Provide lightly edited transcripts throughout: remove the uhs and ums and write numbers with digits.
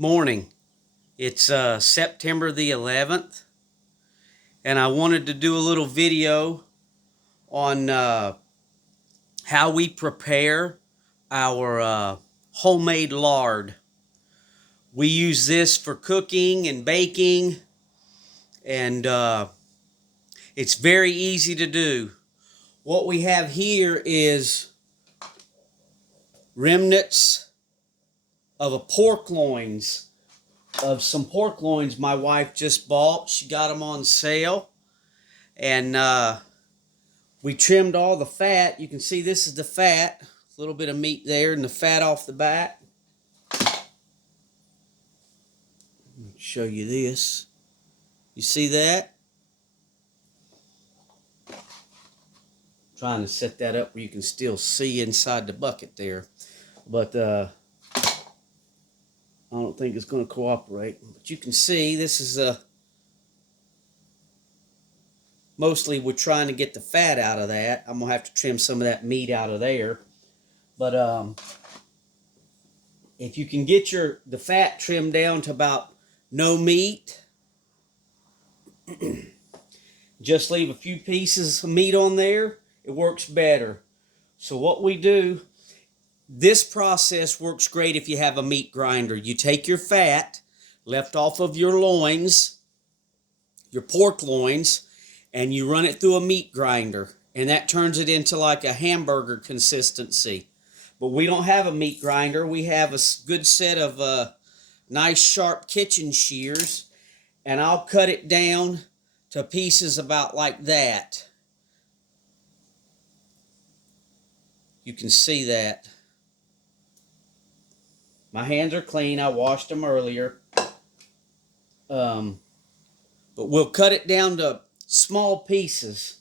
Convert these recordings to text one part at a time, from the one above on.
Morning. It's September the 11th, and I wanted to do a little video on how we prepare our homemade lard. We use this for cooking and baking, and it's very easy to do. What we have here is remnants of some pork loins my wife just bought. She got them on sale, and we trimmed all the fat. You can see this is the fat, a little bit of meat there, and the fat off the back. Let me show you this. You see that? Trying to set that up where you can still see inside the bucket there, but I don't think it's going to cooperate. But you can see this is mostly we're trying to get the fat out of that. I'm going to have to trim some of that meat out of there. But if you can get the fat trimmed down to about no meat, just leave a few pieces of meat on there, it works better. So what we do, this process works great if you have a meat grinder. You take your fat left off of your loins, your pork loins, and you run it through a meat grinder, and that turns it into like a hamburger consistency. But we don't have a meat grinder. We have a good set of nice sharp kitchen shears, and I'll cut it down to pieces about like that. You can see that. My hands are clean. I washed them earlier. But we'll cut it down to small pieces.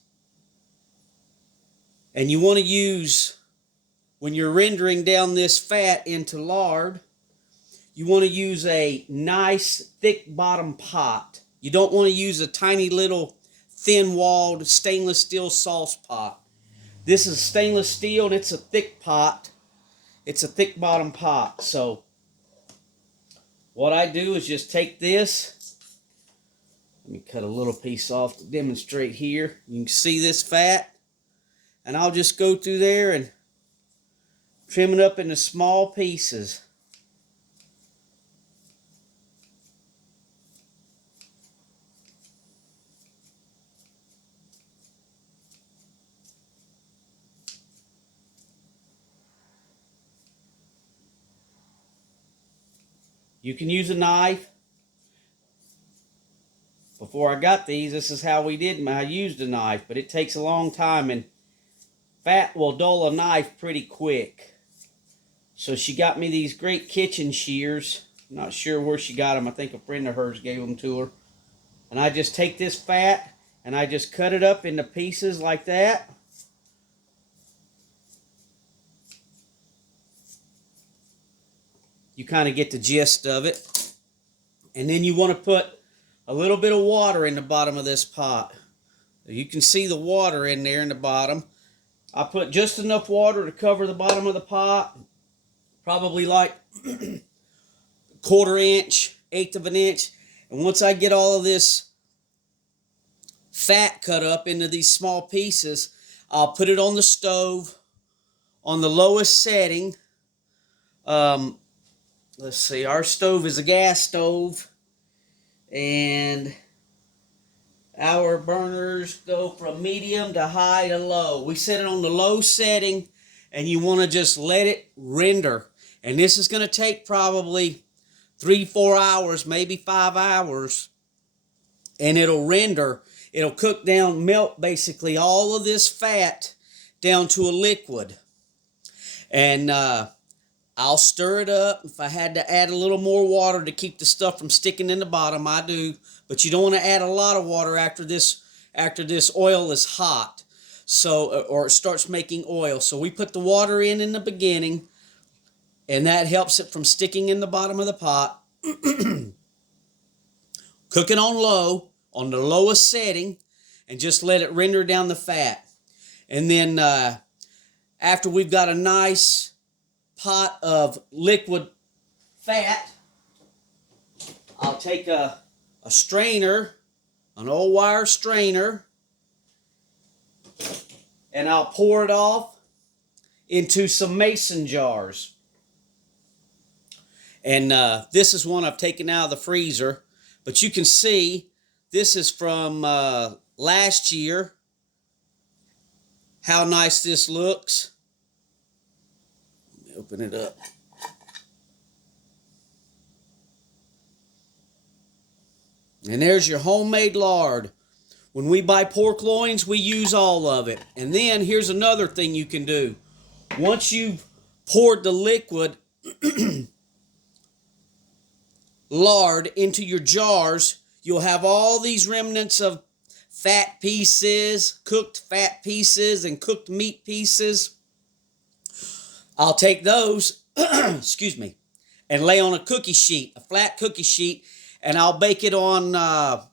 And you want to use, when you're rendering down this fat into lard, you want to use a nice thick bottom pot. You don't want to use a tiny little thin-walled stainless steel sauce pot. This is stainless steel and it's a thick pot. It's a thick bottom pot. So what I do is just take this. Let me cut a little piece off to demonstrate here. You can see this fat. And I'll just go through there and trim it up into small pieces. You can use a knife. Before I got these, this is how we did them. I used a knife, but it takes a long time, and fat will dull a knife pretty quick. So she got me these great kitchen shears. I'm not sure where she got them. I think a friend of hers gave them to her. And I just take this fat, and I just cut it up into pieces like that. You kind of get the gist of it. And then you want to put a little bit of water in the bottom of this pot. You can see the water in there in the bottom. I put just enough water to cover the bottom of the pot. Probably like a quarter inch, eighth of an inch. And once I get all of this fat cut up into these small pieces, I'll put it on the stove on the lowest setting. Let's see, our stove is a gas stove, and our burners go from medium to high to low. We set it on the low setting, and you want to just let it render. And this is going to take probably 3-4 hours, maybe 5 hours, and it'll render. It'll cook down, melt basically all of this fat down to a liquid. And I'll stir it up. If I had to add a little more water to keep the stuff from sticking in the bottom, I do. But you don't want to add a lot of water after this oil is hot, so or it starts making oil. So we put the water in the beginning, and that helps it from sticking in the bottom of the pot. Cook it on low, on the lowest setting, and just let it render down the fat. And then after we've got a nice pot of liquid fat, I'll take a strainer, an old wire strainer, and I'll pour it off into some mason jars. And this is one I've taken out of the freezer. But you can see this is from last year. How nice this looks. Let me open it up. And there's your homemade lard. When we buy pork loins, we use all of it. And then here's another thing you can do. Once you've poured the liquid lard into your jars, you'll have all these remnants of fat pieces, cooked fat pieces, and cooked meat pieces. I'll take those, excuse me, and lay on a cookie sheet, a flat cookie sheet, and I'll bake it on a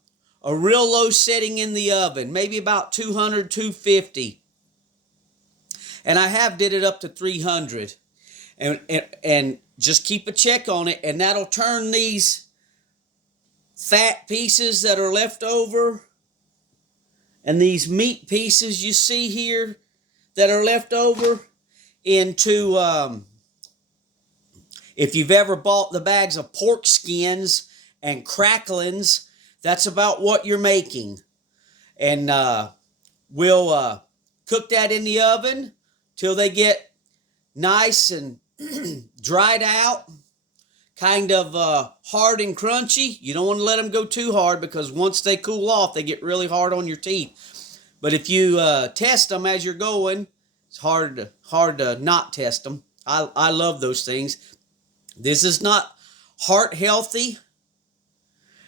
real low setting in the oven, maybe about 200, 250. And I have did it up to 300. And just keep a check on it, and that'll turn these fat pieces that are left over and these meat pieces you see here that are left over into, if you've ever bought the bags of pork skins and cracklins, that's about what you're making. And we'll cook that in the oven till they get nice and dried out, kind of hard and crunchy. You don't want to let them go too hard, because once they cool off, they get really hard on your teeth. But if you test them as you're going, it's hard to not test them. I love those things. This is not heart healthy.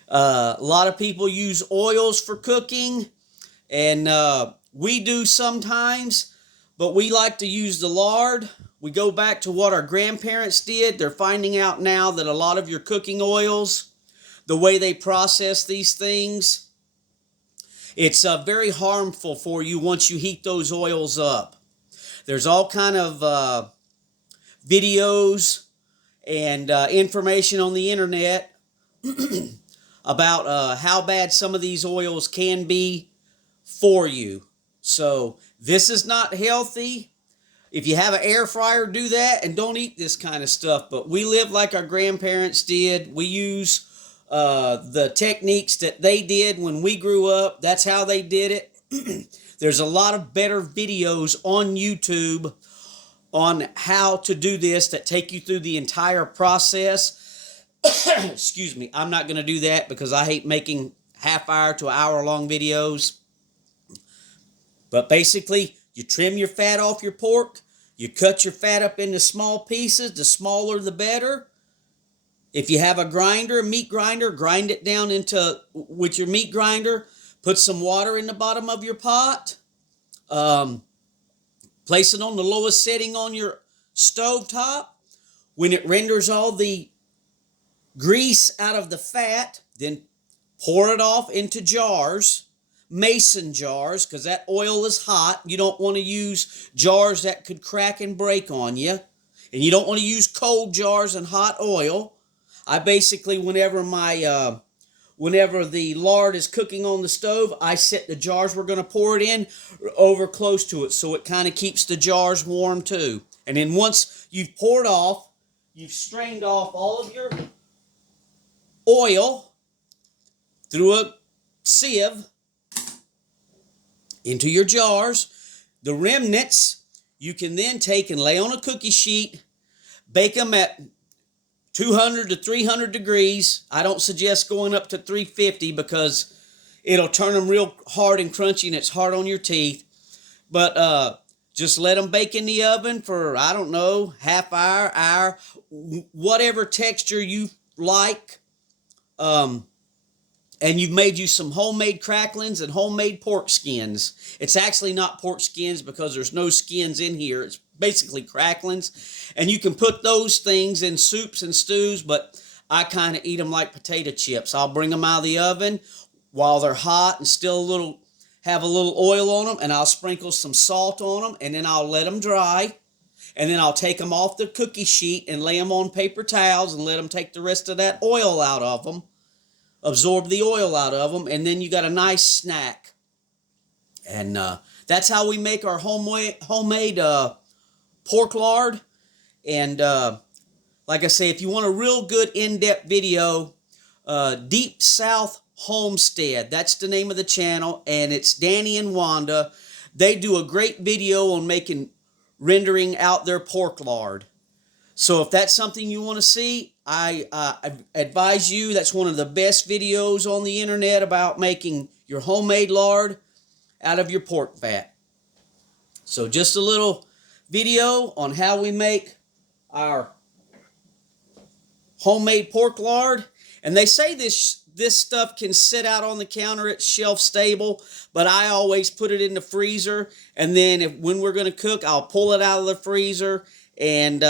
A lot of people use oils for cooking, and we do sometimes, but we like to use the lard. We go back to what our grandparents did. They're finding out now that a lot of your cooking oils, the way they process these things, it's very harmful for you once you heat those oils up. There's all kind of videos and information on the internet about how bad some of these oils can be for you. So this is not healthy. If you have an air fryer, do that, and don't eat this kind of stuff. But we live like our grandparents did. We use the techniques that they did when we grew up. That's how they did it. There's a lot of better videos on YouTube on how to do this that take you through the entire process. Excuse me. I'm not going to do that because I hate making half-hour to hour-long videos. But basically, you trim your fat off your pork. You cut your fat up into small pieces. The smaller, the better. If you have a grinder, a meat grinder, grind it down with your meat grinder. Put some water in the bottom of your pot. Place it on the lowest setting on your stove top. When it renders all the grease out of the fat, then pour it off into jars. Mason jars, because that oil is hot. You don't want to use jars that could crack and break on you. And you don't want to use cold jars and hot oil. I basically, whenever the lard is cooking on the stove, I set the jars we're going to pour it in over close to it, so it kind of keeps the jars warm too. And then once you've poured off, you've strained off all of your oil through a sieve into your jars. The remnants you can then take and lay on a cookie sheet, bake them at 200 to 300 degrees. I don't suggest going up to 350 because it'll turn them real hard and crunchy and it's hard on your teeth. But just let them bake in the oven for, I don't know, half hour, whatever texture you like. And you've made you some homemade cracklins and homemade pork skins. It's actually not pork skins because there's no skins in here. It's basically cracklins. And you can put those things in soups and stews, but I kind of eat them like potato chips. I'll bring them out of the oven while they're hot and still have a little oil on them, and I'll sprinkle some salt on them, and then I'll let them dry. And then I'll take them off the cookie sheet and lay them on paper towels and let them take the rest of that oil out of them. absorb the oil out of them, and then you got a nice snack. And that's how we make our homemade pork lard. And like I say, if you want a real good in-depth video, Deep South Homestead, that's the name of the channel, and it's Danny and Wanda. They do a great video on rendering out their pork lard. So if that's something you want to see, I advise you. That's one of the best videos on the internet about making your homemade lard out of your pork fat. So just a little video on how we make our homemade pork lard. And they say this stuff can sit out on the counter, it's shelf stable, but I always put it in the freezer, and then when we're going to cook, I'll pull it out of the freezer and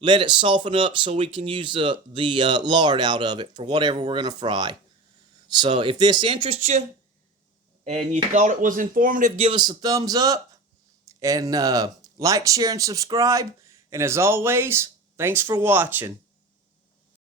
let it soften up so we can use the lard out of it for whatever we're going to fry. So if this interests you and you thought it was informative, give us a thumbs up and like, share, and subscribe. And as always, thanks for watching.